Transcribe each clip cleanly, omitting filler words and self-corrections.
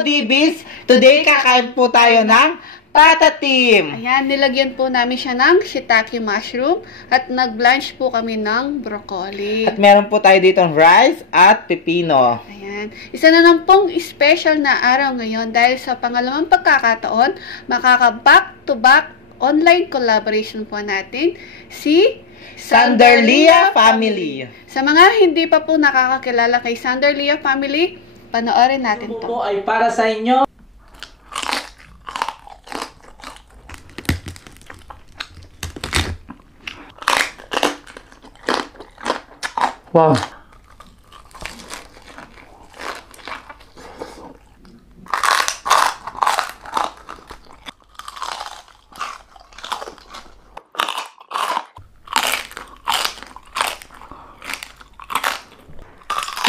Kapudibis, today kakain po tayo ng patatim. Ayan, nilagyan po namin siya ng shiitake mushroom at nag-blanch po kami ng broccoli. At meron po tayo dito ng rice at pepino. Ayan. Isa na lang pong special na araw ngayon dahil sa pangalawang pagkakataon, makaka-back-to-back online collaboration po natin si Sanderlia Family. Sa mga hindi pa po nakakakilala kay Sanderlia Family, panoorin natin Ito to. po ay para sa inyo. Wow.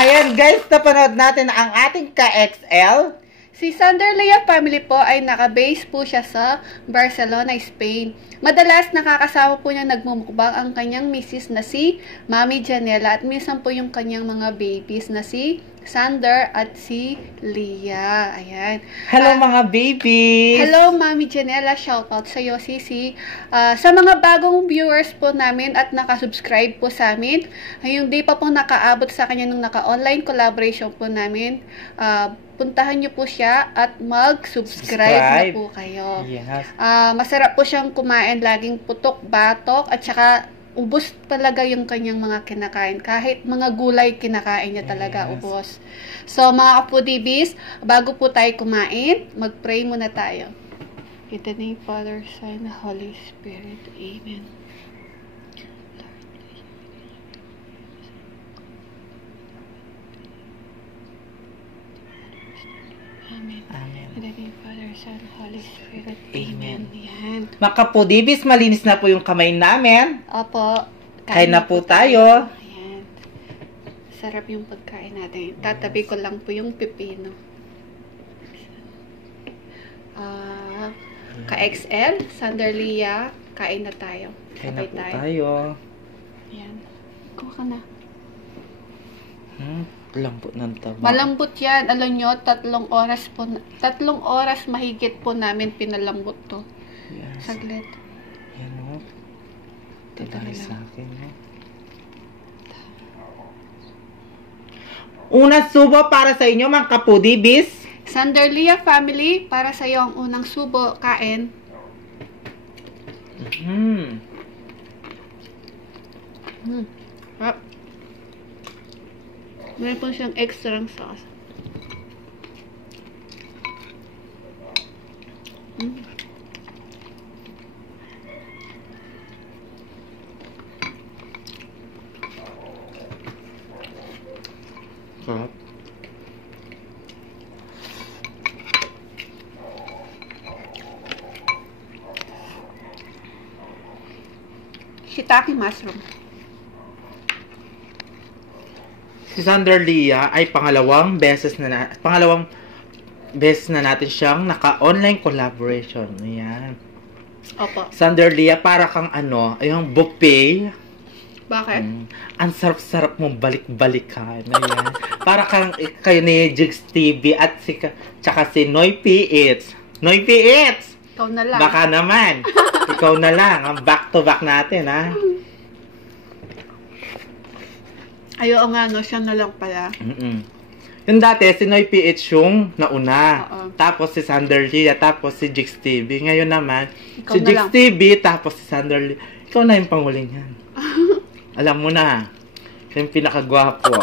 Ayan guys, napanood natin ang ating ka-XL. Si Sanderlia Family po ay naka-base po siya sa Barcelona, Spain. Madalas nakakasama po niya nagmumukbang ang kanyang misis na si Mami Janela at minsan po yung kanyang mga babies na si Sander at si Leah. Ayan. Hello mga babies! Hello Mami Janela, shoutout sa iyo Sisi. Sa mga bagong viewers po namin at nakasubscribe po sa amin, yung di pa po nakaabot sa kanya nung naka-online collaboration po namin, puntahan niyo po siya at mag-subscribe na po kayo. Yes. Masarap po siyang kumain, laging putok-batok at saka ubos talaga yung kanyang mga kinakain. Kahit mga gulay kinakain niya talaga, yes. Ubos. So mga kapudibis, bago po tayo kumain, mag-pray muna tayo. In the name of Father, Son, Holy Spirit. Amen. Amen. Amen. In the name of Father, Son, Holy Spirit. Amen. Yan. Mga kapudibis, malinis na po yung kamay namin. Opo. Kain na po tayo. Ayan. Sarap yung pagkain natin. Tatabi ko lang po yung pepino. Ka-XL, Sanderlia, kain na tayo. Kain na Sabay po tayo. Ayan. Kuha ka na. Lambot ng taba. Malambot yan. Alam nyo, 3 oras mahigit po namin pinalambot to. Yes. Saglit. Yan o. Dahil sa akin o. Unang subo para sa inyo mga kapudibis. Sanderlia Family, para sa iyo ang unang subo, kain. Meron po siyang extra sauce. Sarap. Shiitake mushroom. Si Sanderlia ay pangalawang beses na natin siyang naka-online collaboration. Ayan. Opo. Sanderlia, para kang ano, yung buffet. Bakit? Ang sarap-sarap mong balik-balikan. Ayan. Para kang kayo ni Jigs TV at tsaka si Noy PH. Noy PH! Ikaw na lang. Baka naman. Ikaw na lang. Ang back-to-back natin, ha? Ayaw nga, no? Siya na lang pala. Yung dati, si Noy PH yung nauna. Oo. Tapos si Sanderlia, tapos si Jigs TV. Ngayon naman, Ikaw si na Jigs lang. TV, tapos si Sanderlia. Ikaw na yung panguling yan. Alam mo na. Siya yung pinakagwapo.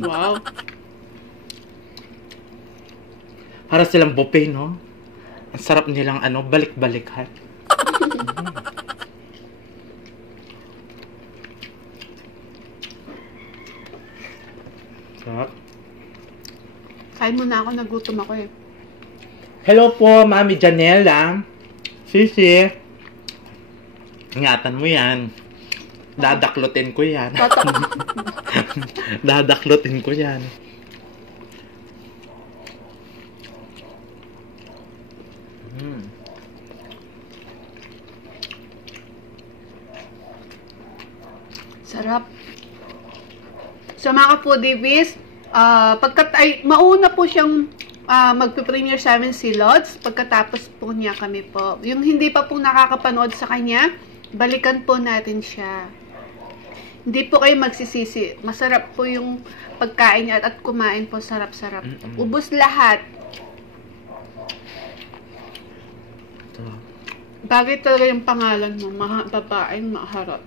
Wow. Para silang buffet, no? Ang sarap nilang balik-balikan. Sarap. Kain mo na ako, nagutom ako eh. Hello po, Mami Janela. Sisi. Ingatan mo yan. Dadaklutin ko yan. Dadaklutin ko yan. Sarap. So mga kapudibis, mauna po siyang magpe-premiere sa amin si Lods. Pagkatapos po niya kami po. Yung hindi pa po nakakapanood sa kanya, balikan po natin siya. Hindi po kayo magsisisi. Masarap po yung pagkain niya at kumain po. Sarap-sarap. Ubus lahat. Bagay talaga yung pangalan mo. Babaeng maharap.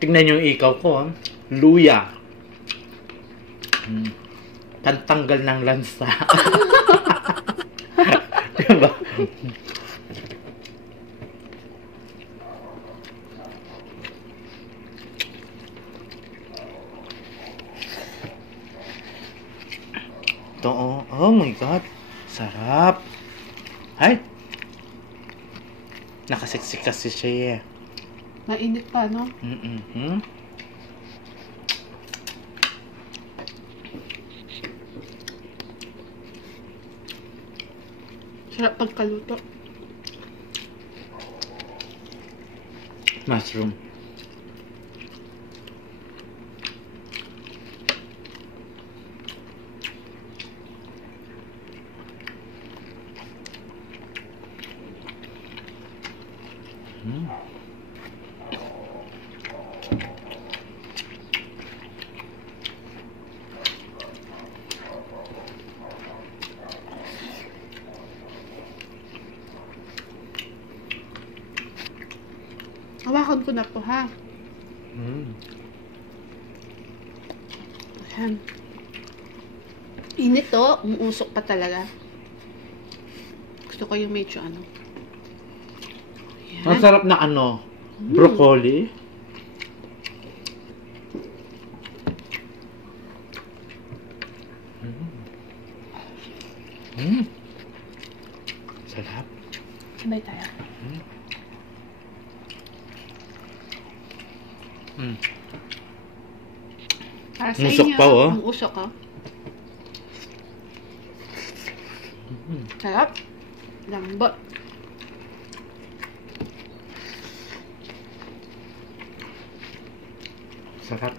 Tingnan yung ikaw ko. Luya. Tantanggal ng lansa. Diba? Ito, oh my God. Sarap. Ay. Nakasiksik kasi siya eh. Mainit pa, no? Sarap pagkaluto. Mushroom. Hawakan ko na po, ha? Ayan. Init to. Umuusok pa talaga. Gusto ko yung medyo ano. Ayan. Ang sarap na ano, broccoli. Sarap. Sabay tayo. Para sa Usok inyo, pa, oh. ang usok, oh. Sarap. Lambot. Sarap.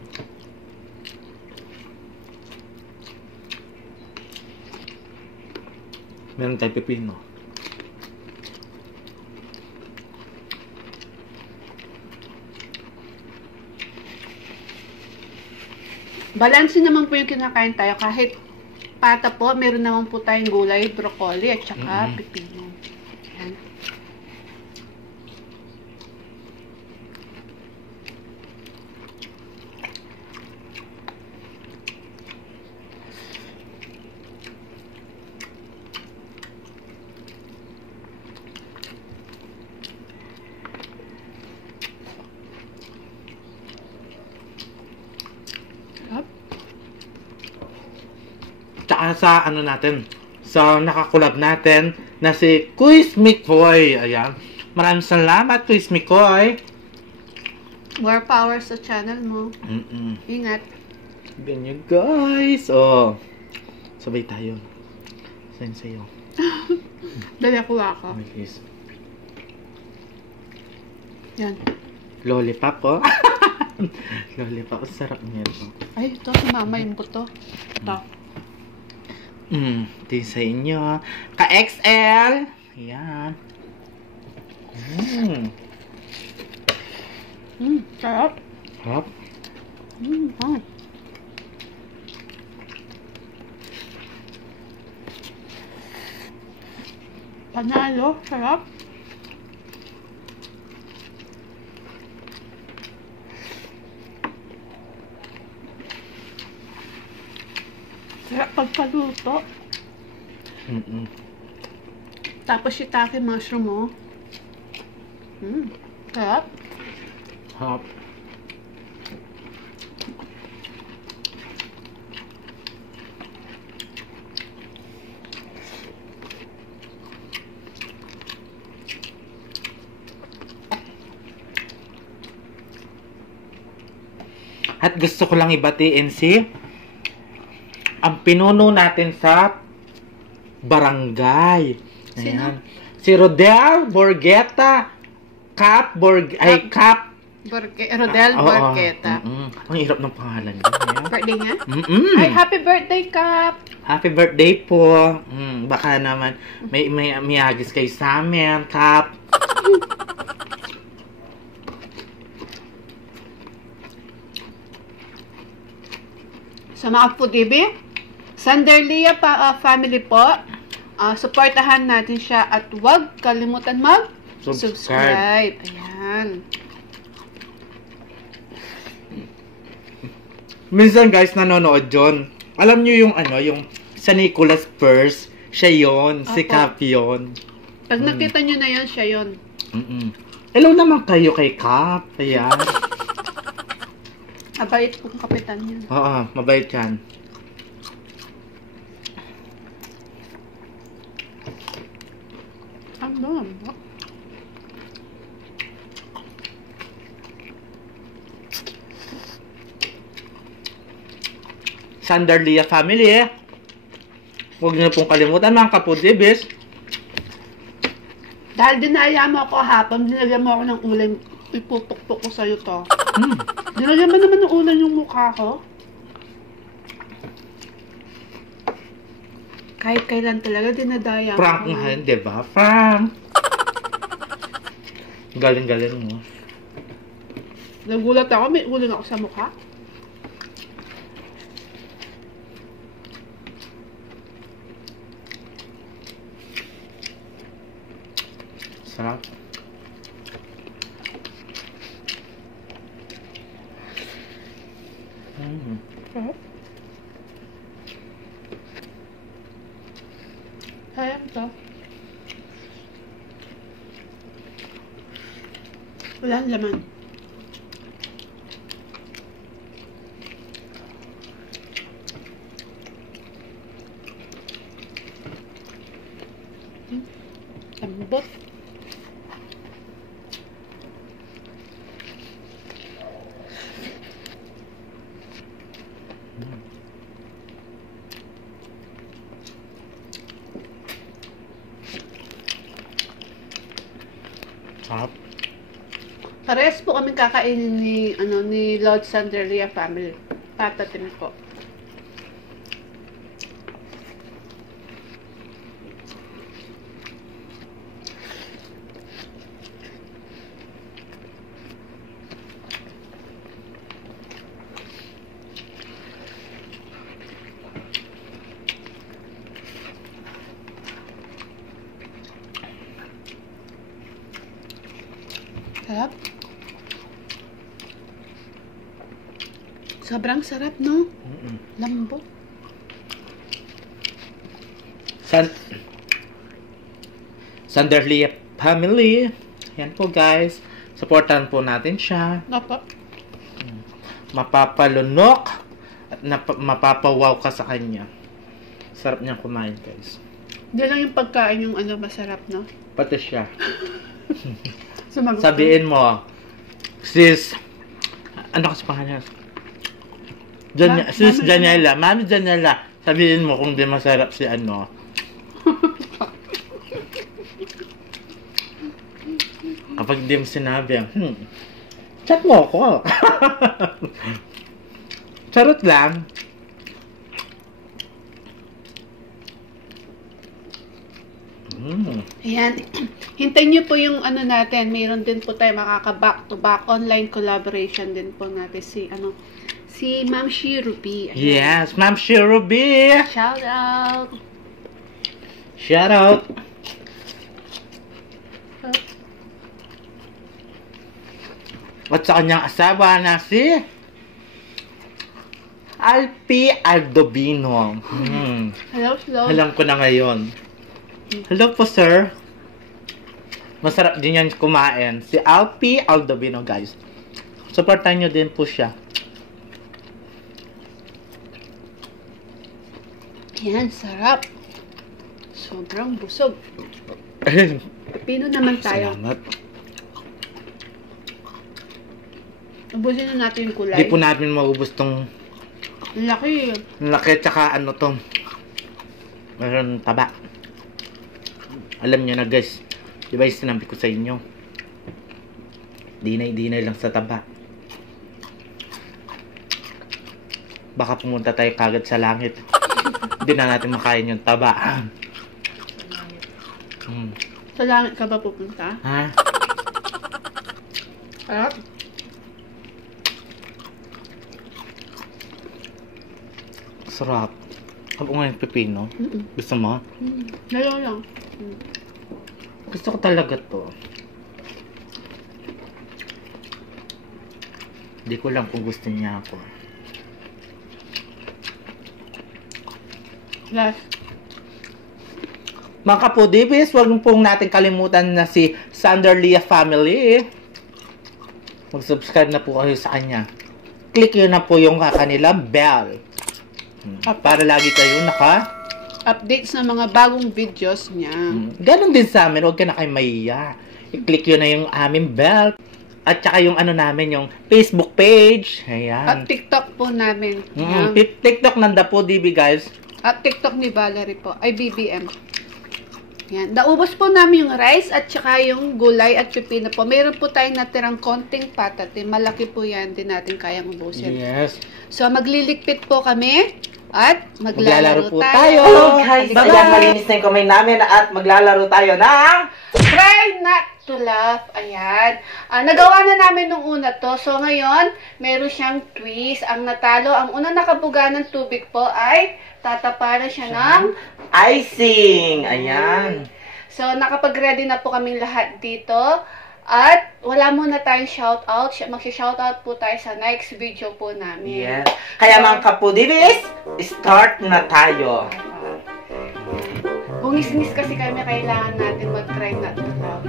Meron tayo pepino. Balanse naman po yung kinakain tayo. Kahit pata po, meron naman po tayong gulay, broccoli, at saka pepino. Ayan. Sarap. Tsaka sa ano natin, sa nakakulab natin na si Quiz Mikoy. Ayan. Maraming salamat, Quiz Mikoy. More power sa channel mo. Ingat. Ganyan guys. Oh. Sabay tayo. Saan sa'yo? Dali ako ako. Bilis. Yan. Lollipop, oh. Lollipop. Sarap nito. Ay, ito si mama yung buto. Ito. Ito yung sa inyo. Ka-XL. Ayan. Sarap. Sarap. Ah. Panalo. Sarap. Sarap pagpaluto. Tapos shiitake mushroom mo. Sarap. Sarap. At gusto ko lang ibatiin si ang pinuno natin sa barangay. Sino? Ayan. Si Rodel Borgeta Cap Rodel Oo, Borqueta. Ang hirap ng pangalan niya. Birthday nga? Mm-mm. Ay, happy birthday, Kap! Happy birthday po. Baka naman may miyagis kayo sa amin, Kap. Sa mga Pudibi, Sanderlia family po, supportahan natin siya at huwag kalimutan mag-subscribe. Ayan. Minsan guys, nanonood yun. Alam niyo yung yung sa Nicholas Purse, siya yon, si Opo. Cap yun. Pag nakita nyo na yun, siya yun. Hello naman kayo kay Cap. Ayan. Abait pong kapitan yun. Oo, mabait yan. Ano? Sanderlia family. Huwag niyo pong kalimutan mga kapudibis. Dahil dinaya mo ako hapon, dinagyan mo ako ng ulam, iputuktok ko sa'yo to. Dinagyan mo naman ng ulam yung mukha ko. Kahit kailan talaga dinadaya mo. Prank nga yun, diba? Prank! Galing-galing mo. Nagulat ako, may ulam ako sa mukha. Sarap. Sayang to. Walang laman. Lambot. Sarap. Parehas po kami kakainin ni Lord Sandelia family. Tatatim po. Sarap. Sobrang sarap, no? Lambot. Sanderlia family. Yan po guys. Supportan po natin siya. Napa. Mapapalunok at mapapawaw ka sa kanya. Sarap niyang kumain guys. Hindi lang yung pagkain yung masarap, no? Pati siya. Sumagot ka. Sabihin mo, sis, ano kasi pangalan? Sis Mami Janela, Mami Janela, sabihin mo kung di masarap si Kapag di mo sinabi, chat mo ako. Charot lang. Ayan. Hintayin niyo po yung natin. Mayroon din po tayo makaka-back-to-back online collaboration din po natin si Ma'am Shirupi. Yes, Ma'am Shirubi. Shout out. Shout out. At sa kanyang asawa na si Alpi Aldovino. Hello, hello. Alam ko na ngayon. Hello po, sir. Masarap din yan kumain. Si Alpi Aldovino, guys. Supportan nyo din po siya. Ayan, sarap. Sobrang busog. Pipino naman tayo. Salamat. Ubusin na natin yung kulay. Hindi po natin maubos tong Laki. laki tsaka to. Meron taba. Alam nyo na guys. Diba yung sinabi ko sa inyo? Dinay-dinay lang sa taba. Baka pumunta tayo kagad sa langit. Hindi na natin makain yung taba. Sa langit ka ba pupunta? Ha? Sarap. Sarap. Ako nga yung pipino. Gusto mo? Dalawa lang. Gusto ko talaga to. Hindi ko lang kung gusto niya ako. Last. Mga kapudibis, huwag pong natin kalimutan na si Sanderlia family. Mag-subscribe na po kayo sa kanya. Click yun na po yung kanilang bell. Para lagi kayo updates na mga bagong videos niya. Ganon din sa amin, huwag ka na kayo mahiya. I-click yun na yung aming bell. At saka yung ano namin, yung Facebook page. Ayan. At TikTok po namin. TikTok nanda po, DB guys. At TikTok ni Valerie po. Ay, BBM. Yan. Naubos po namin yung rice at saka yung gulay at pipino po. Meron po tayong natirang konting patate. Malaki po yan. Din natin kayang ubusin. Yes. So, magliligpit po kami at maglalaro po tayo. Hello guys! Ayan, malinis na yung kamay namin at maglalaro tayo ng Try not to laugh. Ayan. Nagawa na namin nung una to. So, ngayon, meron siyang twist. Ang natalo, ang unang nakabuga ng tubig po ay tataparan siya ng icing. Ayan. So, nakapag-ready na po kaming lahat dito. At wala muna tayong shoutout. Mag-shoutout po tayo sa next video po namin. Yes. Kaya mga kapudibis, start na tayo. Bungis-ngis kasi kami, kailangan natin mag-try not to laugh.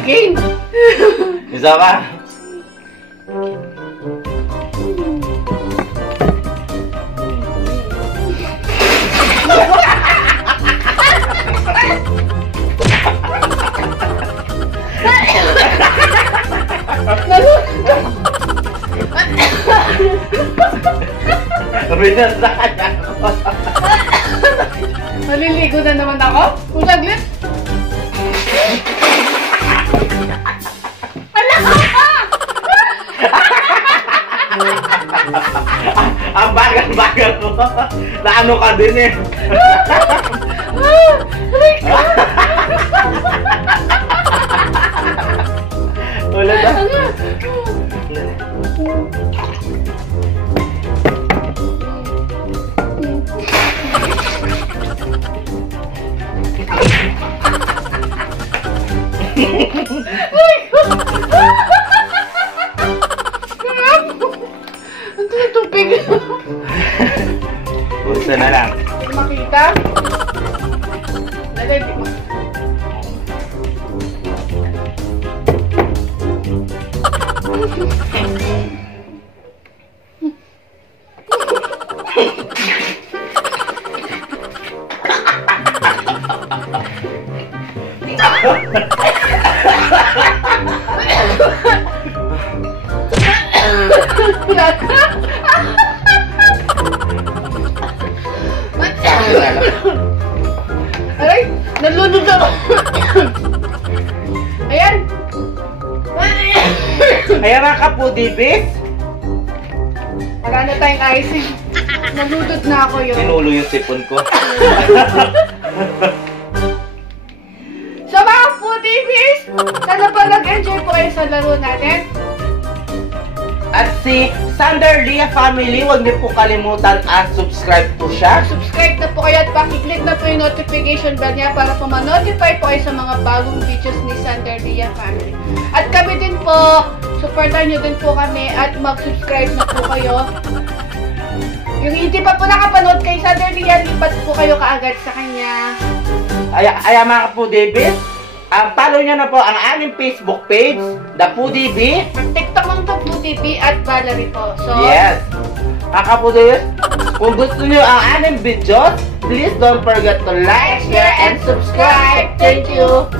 Again. Isa pa. Maliligo na naman ako? Kung saglit. Ang bagal-bagal mo. Naano ka din eh. Wala na. Ang tubig. Gusto na lang. Hindi makita. Dali, hindi makita. Aray, nalunod na. Ayan. Ayan mga kapudibis. Wala na tayong icing. Naludod na ako yun. Sinulo yung sipon ko. So mga foodies, sana pa nag-enjoy po kayo sa laro natin. At si Sanderlia family, huwag niyo po kalimutan at subscribe po siya. Subscribe na po kayo at pakiclick na po yung notification bell niya para po ma-notify po kayo sa mga bagong videos ni Sanderlia family. At kami din po, supportan niyo din po kami at mag-subscribe na po kayo. Yung hindi pa po nakapanood kay Sanderlia, lipat po kayo kaagad sa kanya. Ay mga kapudibis, follow niyo na po ang aming Facebook page, The Foodie Bee. TikTok lang to po. TV at Valerie po. So, Yes! Mga kapudayos, kung gusto nyo ang aming videos, please don't forget to like, share, and subscribe. Thank you!